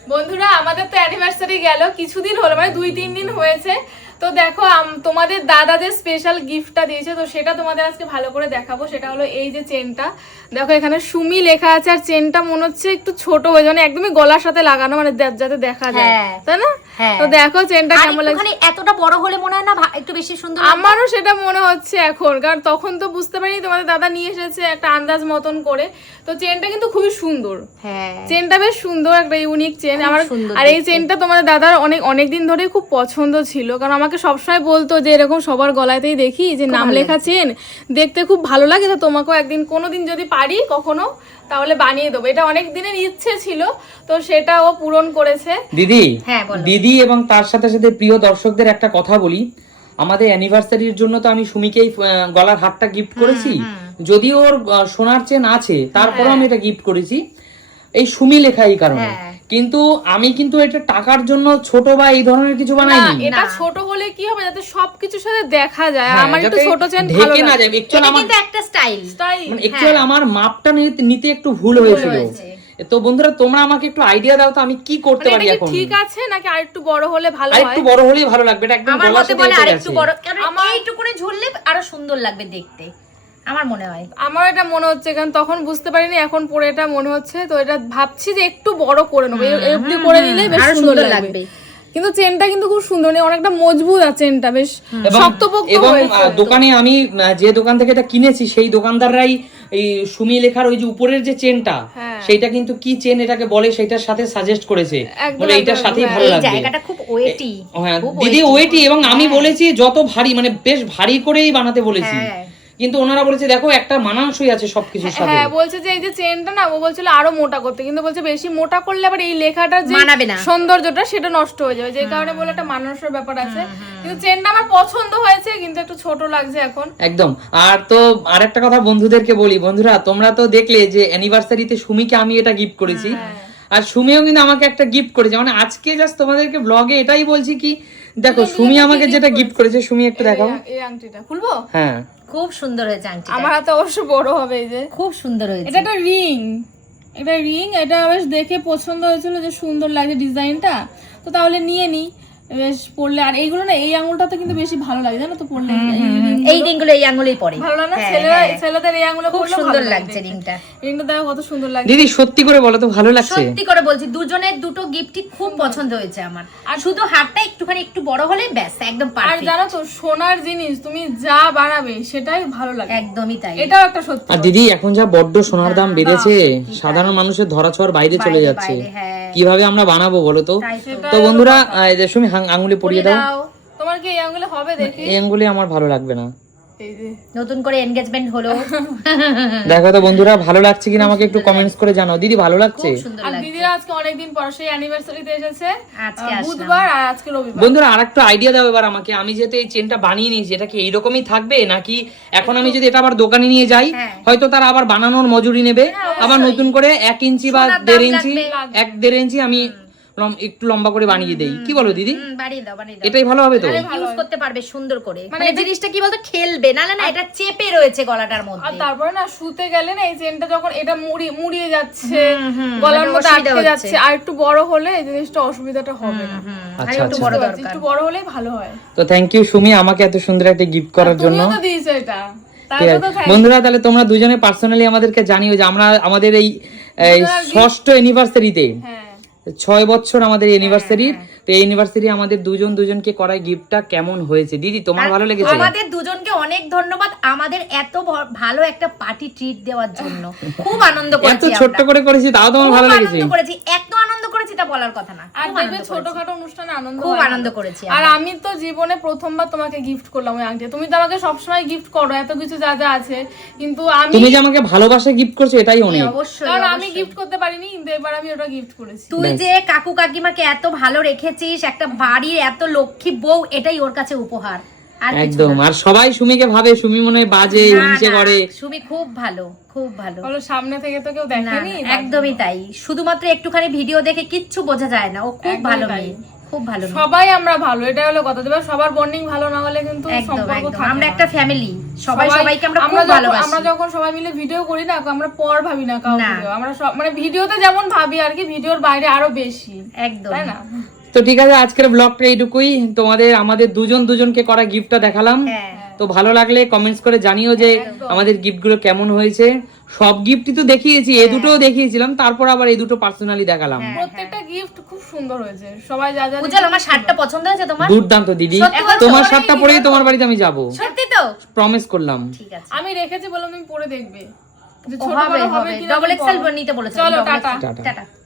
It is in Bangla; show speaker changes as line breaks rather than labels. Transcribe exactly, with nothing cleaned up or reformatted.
বন্ধুরা আমাদের তো অ্যানিভার্সারি গেল কিছুদিন হলো, মানে দুই তিন দিন হয়েছে। তো দেখো তোমাদের দাদা যে স্পেশাল গিফটটা দিয়েছে, তো সেটা তোমাদের আজকে ভালো করে দেখাবো। সেটা হলো এই যে চেনটা, দেখো এখানে সুমি লেখা আছে, আর চেনটা মনে হচ্ছে একটু ছোট হয়ে যায়, মানে একদমই গলার সাথে লাগানো, মানে যাতে দেখা যায়, তাই না? তো দেখো চেনটা কেমন লাগছে।
এতটা বড় হলে মনে হয় না একটু বেশি সুন্দর?
আমারও সেটা মনে হচ্ছে এখন, কারণ তখন তো বুঝতে পারিনি, তোমাদের দাদা নিয়ে এসেছে একটা আন্দাজ মতন করে। তো চেনটা কিন্তু খুবই সুন্দর, হ্যাঁ চেনটা বেশ সুন্দর, একটা ইউনিক চেন আমার। আর এই চেনটা তোমাদের দাদার অনেক অনেক দিন ধরেই খুব পছন্দ ছিল, কারণ আমাকে সবসময় বলতো যে এরকম সবার গলাতেই দেখি যে নাম লেখা চেন দেখতে খুব ভালো লাগে, তো তোমাকেও একদিন কোনোদিন যদি পারি কখনো তাহলে বানিয়ে দেবো। এটা অনেক দিনের ইচ্ছে ছিল, তো সেটা ও পূরণ করেছে।
দিদি দিদি এবং তার সাথে সাথে প্রিয় দর্শকদের একটা কথা বলি, আমাদের অ্যানিভার্সারির জন্য তো আমি সুমিকেই গলার হারটা গিফট করেছি, যদিও ওর সোনার চেন আছে তারপরেও আমি এটা গিফট করেছি এই সুমি লেখা এই কারণে। কিন্তু আমি কিন্তু এটা টাকার জন্য ছোট বা এই ধরনের কিছু বানাইনি।
এটা ছোট হলে কি হবে, যাতে সবকিছুর সাথে দেখা যায়। আমার একটু ছোট চেন ভালো
ঢেকে না যায়,
এটা কিন্তু একটা স্টাইল
স্টাইল
মানে অ্যাকচুয়ালি আমার মাপটা নিতে একটু ভুল হয়েছিল। তো বন্ধুরা তোমরা আমাকে একটু আইডিয়া দাও তো আমি কি করতে পারি এখন।
ঠিক আছে নাকি আরেকটু বড় হলে ভালো হয়?
আরেকটু বড় হলেই ভালো লাগবে, এটা একদম গলার সাথে
বলে আরেকটু বড়, কারণ এইটুকুনে ঝুললে আরো সুন্দর লাগবে দেখতে আমার মনে হয়।
আমার এটা মনে হচ্ছে, কারণ তখন বুঝতে পারিনি, এখন পরে এটা মনে হচ্ছে। তো এটা ভাবছি যে একটু বড় করে নেবো, এমনি করে নিলে বেশ সুন্দর লাগবে। কিন্তু চেনটা কিন্তু খুব সুন্দর, অনেকটা মজবুত আছে চেনটা, বেশ শক্তপোক্ত
এবং দোকানে আমি যে দোকান থেকে এটা কিনেছি সেই দোকানদাররাই এই সুমি লেখার ওই যে উপরের যে চেনটা সেইটা কিন্তু কি চেন এটাকে বলে সেটার সাথে সাজেস্ট করেছে, বলে এইটার সাথেই ভালো লাগবে।
জায়গাটা খুব ওয়েটি,
হ্যাঁ দিদি ওয়েটি, এবং আমি বলেছি যত ভারী মানে বেশ ভারী করেই বানাতে বলেছি, কিন্তু ওনারা বলেছে দেখো একটা মানানসই আছে সবকিছুর সাথে।
হ্যাঁ বলছে যে এই যে চেনটা না, ও বলছিল আরো মোটা করতে, কিন্তু বলছে বেশি মোটা করলে আবার এই লেখাটার যে সৌন্দর্যটা সেটা নষ্ট হয়ে যাবে, যে কারণে বলে একটা মানানসের ব্যাপার আছে। কিন্তু চেনটা আমার পছন্দ হয়েছে, কিন্তু একটু ছোট লাগছে এখন
একদম। আর তো আরেকটা কথা বন্ধুদেরকে বলি, বন্ধুরা তোমরা তো দেখলে যে অ্যানিভার্সারিতে সুমিকে আমি এটা গিফট করেছি, আর সুমিও কিন্তু আমাকে একটা গিফট করেছে। মানে আজকে জাস্ট তোমাদেরকে ব্লগে এটাই বলছি কি, দেখো সুমি আমাকে যেটা গিফট করেছে, সুমি একটু দেখাও।
এই আংটিটা খুলবো?
হ্যাঁ
খুব সুন্দর হয়েছে আংটিটা,
আমার হাতে অবশ্য বড় হবে, এই যে
খুব সুন্দর হয়েছে।
এটা একটা রিং, এটা রিং, এটা বেশ দেখে পছন্দ হয়েছিল যে সুন্দর লাগছে ডিজাইনটা, তো তাহলে নিয়ে নি বেশ পড়লে। আর এইগুলো না এই আঙুলটাতে কিন্তু বেশি ভালো লাগে, জানো তো পড়লে,
এই রিংগুলো এই আঙুলেই পড়ে
ভালো লাগে না? ছেলেরা ছেলেদের এই আঙুলে পড়লে
সুন্দর লাগছে রিংটা।
রিংটা দেখো কত সুন্দর লাগছে।
দিদি সত্যি করে বলো তো ভালো লাগছে?
সত্যি করে বলছি, দুজনের দুটো গিফটই খুব পছন্দ হয়েছে আমার। আর শুধু হাতটা একটুখানি একটু বড় হলে ব্যাস একদম পারফেক্ট।
আর জানো তো সোনার জিনিস তুমি যা বানাবে সেটাই ভালো লাগে,
একদমই তাই,
এটাও একটা সত্যি।
আর দিদি এখন যা বড্ড সোনার দাম বেড়েছে, সাধারণ মানুষের ধরাছোঁয়ার বাইরে চলে যাচ্ছে, কিভাবে আমরা বানাবো বলো তো? তো বন্ধুরা তুমি আঙুলে পরিয়ে দাও।
তোমার কি এই আঙুলে হবে? দেখি
এই আঙুলে আমার ভালো লাগবে না,
নতুন করে এনগেজমেন্ট হলো।
দেখো তো বন্ধুরা ভালো লাগছে কিনা আমাকে একটু কমেন্টস করে জানাও। দিদি ভালো লাগছে?
আর দিদিরা আজকে অনেকদিন পর সেই অ্যানিভার্সারিতে এসেছে, আজকে বুধবার আর আজকে রবিবার।
বন্ধুরা আরেকটা আইডিয়া দাও এবার আমাকে, আমি যেহেতু এই চেনটা বানিয়ে নিয়েছি, এটা কি এইরকমই থাকবে নাকি এখন আমি যদি এটা আবার দোকানে নিয়ে যাই হয়তো তারা আবার বানানোর মজুরি নেবে, আবার নতুন করে এক ইঞ্চি বা দেড় ইঞ্চি এক দেড় ইঞ্চি আমি একটু লম্বা করে বানিয়ে দেই, কি বলো দিদি?
বানিয়ে দাও, বানিয়ে দাও,
এটাই ভালো হবে তো?
ইউজ করতে পারবে সুন্দর করে, মানে জিনিসটা কি বলতো খেলবে না, না এটা চেপে রয়েছে গলাটার মধ্যে।
আর তারপরে না শুতে গেলে না এই চেনটা যখন এটা মুড়ি মুড়িয়ে যাচ্ছে, গলার মধ্যে আটকে যাচ্ছে, আর একটু বড় হলে এই জিনিসটা অসুবিধাটা হবে না।
আচ্ছা
একটু বড় দরকার, একটু বড় হলেই ভালো হয়।
তো থ্যাংক ইউ সুমি আমাকে এত সুন্দর একটা গিফট করার জন্য।
তুমিও তো দিয়েছো এটা।
বন্ধুরা তাহলে তোমরা দুজনে পার্সোনালি আমাদেরকে জানিও যে আমরা আমাদের এই ষষ্ঠ অ্যানিভার্সারিতে, ছয় বছর আমাদের অ্যানিভার্সারি, তো এই অ্যানিভার্সারি আমাদের দুজন দুজনকে করায় গিফটটা কেমন হয়েছে দিদি, তোমার ভালো লেগেছে?
আমাদের দুজনকে অনেক ধন্যবাদ আমাদের এত ভালো একটা পার্টি ট্রিট দেওয়ার জন্য, খুব আনন্দ করেছি,
এত ছোট করে করেছি তাও তোমার ভালো লেগেছে?
আনন্দ করেছি, এত আনন্দ করেছি তা বলার কথা না।
আর দেখবে ছোটখাটো অনুষ্ঠানে আনন্দ,
খুব আনন্দ করেছি।
আর আমি তো জীবনে প্রথমবার তোমাকে গিফট করলাম ওই আংটি, তুমি তো আমাকে সবসময় গিফট করো এত কিছু যা যা আছে, কিন্তু আমি
তুমি যে আমাকে ভালোবাসা গিফট করছো এটাই অনেক।
অবশ্যই, কারণ আমি গিফট করতে পারিনি, কিন্তু এবার আমি ওটা গিফট করেছি।
তুই যে কাকু কাকিমাকে এত ভালো রেখেছিস, একটা বাড়ির এত লক্ষ্মী বউ, এটাই ওর কাছে উপহার।
একদম। আর সবাই সুমিকে ভাবে সুমি মনে হয় বাজে, হিংসে করে।
সুমি খুব ভালো, খুব ভালো।
বলো সামনে থেকে তো কেউ দেখেনি।
একদমই তাই, শুধুমাত্র একটুখানি ভিডিও দেখে কিচ্ছু বোঝা যায় না, ও খুব ভালো মেয়ে, খুব ভালো মেয়ে।
সবাই আমরা ভালো, এটা হলো কথা। তবে সবার বন্ডিং ভালো না হলে কিন্তু
একদম,
সম্পর্ক
একদম।
থাকে
আমরা
না।
একটা ফ্যামিলি, সবাই সবাইকে আমরা খুব
যখন-
ভালোবাসি।
আমরা যখন সবাই মিলে ভিডিও করি না, আমরা পর ভাবি না কাউকে,
না।
আমরা সব মানে ভিডিওতে যেমন ভাবি আর কি, ভিডিওর বাইরে আরো বেশি,
একদম
তাই না?
তো ঠিক আছে, আজকের ব্লগটা এইটুকুই। তোমাদের আমাদের দুজন দুজনকে করা গিফটটা দেখালাম।
হ্যাঁ।
তো ভালো লাগলে কমেন্টস করে জানিও যে আমাদের গিফটগুলো কেমন হয়েছে। সব গিফটই তো দেখিয়েছি, এ দুটোও দেখিয়েছিলাম, তারপর আবার এই দুটো পার্সোনালি দেখালাম।
প্রত্যেকটা গিফট খুব সুন্দর হয়েছে, সবাই যা যা
উজ্জ্বল, আমার শার্টটা পছন্দ হয়েছে তোমার?
দুর্দান্ত দিদি,
সত্যি বলছো?
তোমার শার্টটা পরেই তোমার বাড়িতে আমি যাব,
সত্যি তো?
প্রমিস করলাম।
ঠিক আছে,
আমি রেখেছি, বললাম তুমি পরে দেখবে যে
ও
ছোট
হবে
বড় হবে
হবে
কিনা।
ডবল এক্সেল নিতে বলেছো?
চলো,
double
tata.
X L।
Tata.
Tata.